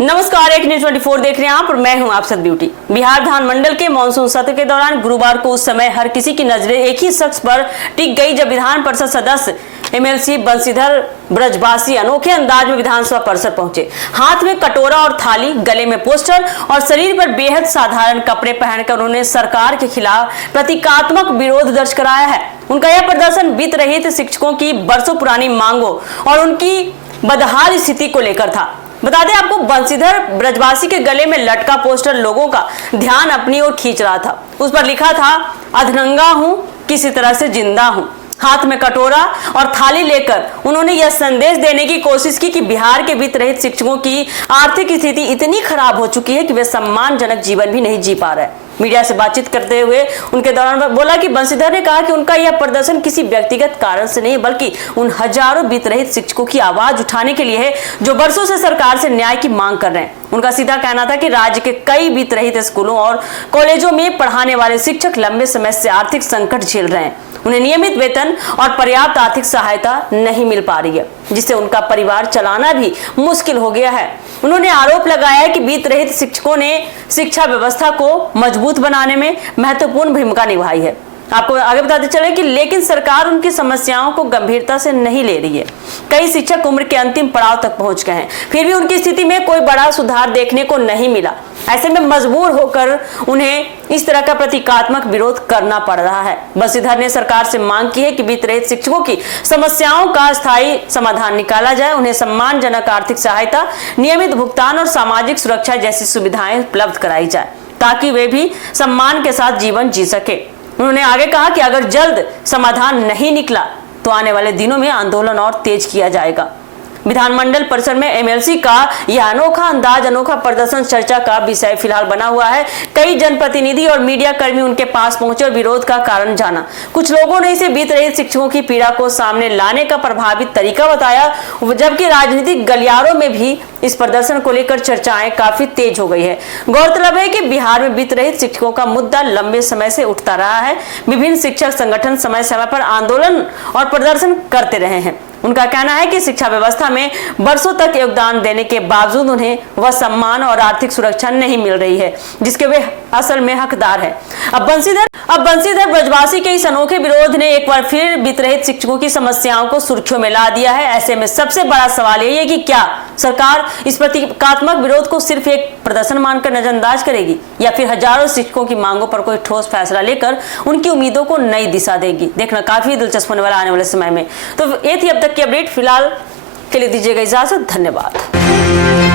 नमस्कार, एक न्यूज 24 देख रहे हैं आप और मैं हूं आपसद ब्यूटी। बिहार विधानमंडल के मानसून सत्र के दौरान गुरुवार को उस समय हर किसी की नजरें एक ही शख्स पर टिक गई जब विधान परिषद सदस्य एमएलसी बंशीधर ब्रजवासी अनोखे अंदाज में विधानसभा परिसर पहुंचे। हाथ में कटोरा और थाली, गले में पोस्टर और शरीर पर बेहद साधारण कपड़े पहनकर उन्होंने सरकार के खिलाफ प्रतीकात्मक विरोध दर्ज कराया है। उनका यह प्रदर्शन वित्त रहित शिक्षकों की बरसों पुरानी मांगों और उनकी बदहाल स्थिति को लेकर था। बता दें आपको, बंशीधर ब्रजवासी के गले में लटका पोस्टर लोगों का ध्यान अपनी ओर खींच रहा था। उस पर लिखा था, अधरंगा हूं, किसी तरह से जिंदा हूं। हाथ में कटोरा और थाली लेकर उन्होंने यह संदेश देने की कोशिश की कि बिहार के वित्त रहित शिक्षकों की आर्थिक स्थिति इतनी खराब हो चुकी है कि वे सम्मानजनक जीवन भी नहीं जी पा रहे। मीडिया से बातचीत करते हुए उनके दौरान बोला कि बंशीधर ने कहा कि उनका यह प्रदर्शन किसी व्यक्तिगत कारण से नहीं बल्कि उन हजारों वित्त रहित शिक्षकों की आवाज उठाने के लिए है जो बरसों से सरकार से न्याय की मांग कर रहे हैं। उनका सीधा कहना था कि राज्य के कई वित्त रहित स्कूलों और कॉलेजों में पढ़ाने वाले शिक्षक लंबे समय से आर्थिक संकट झेल रहे हैं। उन्हें नियमित वेतन और पर्याप्त आर्थिक सहायता नहीं मिल पा रही है, जिससे उनका परिवार चलाना भी मुश्किल हो गया है। उन्होंने आरोप लगाया है कि वित्त रहित शिक्षकों ने शिक्षा व्यवस्था को मजबूत बनाने में महत्वपूर्ण भूमिका निभाई है। आपको आगे बताते चले कि लेकिन सरकार उनकी समस्याओं को गंभीरता से नहीं ले रही है। कई शिक्षक उम्र के अंतिम पड़ाव तक पहुंच गए हैं, फिर भी उनकी स्थिति में कोई बड़ा सुधार देखने को नहीं मिला। ऐसे में मजबूर होकर उन्हें इस तरह का प्रतीकात्मक विरोध करना पड़ रहा है। बंशीधर ने सरकार से मांग की है कि वित्त रहित शिक्षकों की समस्याओं का स्थायी समाधान निकाला जाए, उन्हें सम्मानजनक आर्थिक सहायता, नियमित भुगतान और सामाजिक सुरक्षा जैसी सुविधाएं उपलब्ध कराई जाए ताकि वे भी सम्मान के साथ जीवन जी सके। उन्होंने आगे कहा कि अगर जल्द समाधान नहीं निकला तो आने वाले दिनों में आंदोलन और तेज किया जाएगा। विधानमंडल परिसर में एमएलसी का यह अनोखा अंदाज, अनोखा प्रदर्शन चर्चा का विषय फिलहाल बना हुआ है। कई जनप्रतिनिधि और मीडिया कर्मी उनके पास पहुंचे और विरोध का कारण जाना। कुछ लोगों ने इसे वित्त रहित शिक्षकों की पीड़ा को सामने लाने का प्रभावित तरीका बताया, जबकि राजनीतिक गलियारों में भी इस प्रदर्शन को लेकर चर्चाएं काफी तेज हो गई है। गौरतलब है कि बिहार में वित्त रहित शिक्षकों का मुद्दा लंबे समय से उठता रहा है। विभिन्न शिक्षक संगठन समय समय पर आंदोलन और प्रदर्शन करते रहे हैं। उनका कहना है कि शिक्षा व्यवस्था में बरसों तक योगदान देने के बावजूद उन्हें वह सम्मान और आर्थिक सुरक्षा नहीं मिल रही है जिसके वे असल में हकदार है। अब बंशीधर ब्रजवासी के इस अनोखे विरोध ने एक बार फिर वित्त रहित शिक्षकों की समस्याओं को सुर्खियों में ला दिया है। ऐसे में सबसे बड़ा सवाल यही है कि क्या सरकार इस प्रतीकात्मक विरोध को सिर्फ एक प्रदर्शन मानकर नजरअंदाज करेगी या फिर हजारों शिक्षकों की मांगों पर कोई ठोस फैसला लेकर उनकी उम्मीदों को नई दिशा देगी। देखना काफी दिलचस्प होने वाला आने वाले समय में। तो ये थी अब तक की अपडेट। फिलहाल के लिए दीजिएगा इजाजत। धन्यवाद।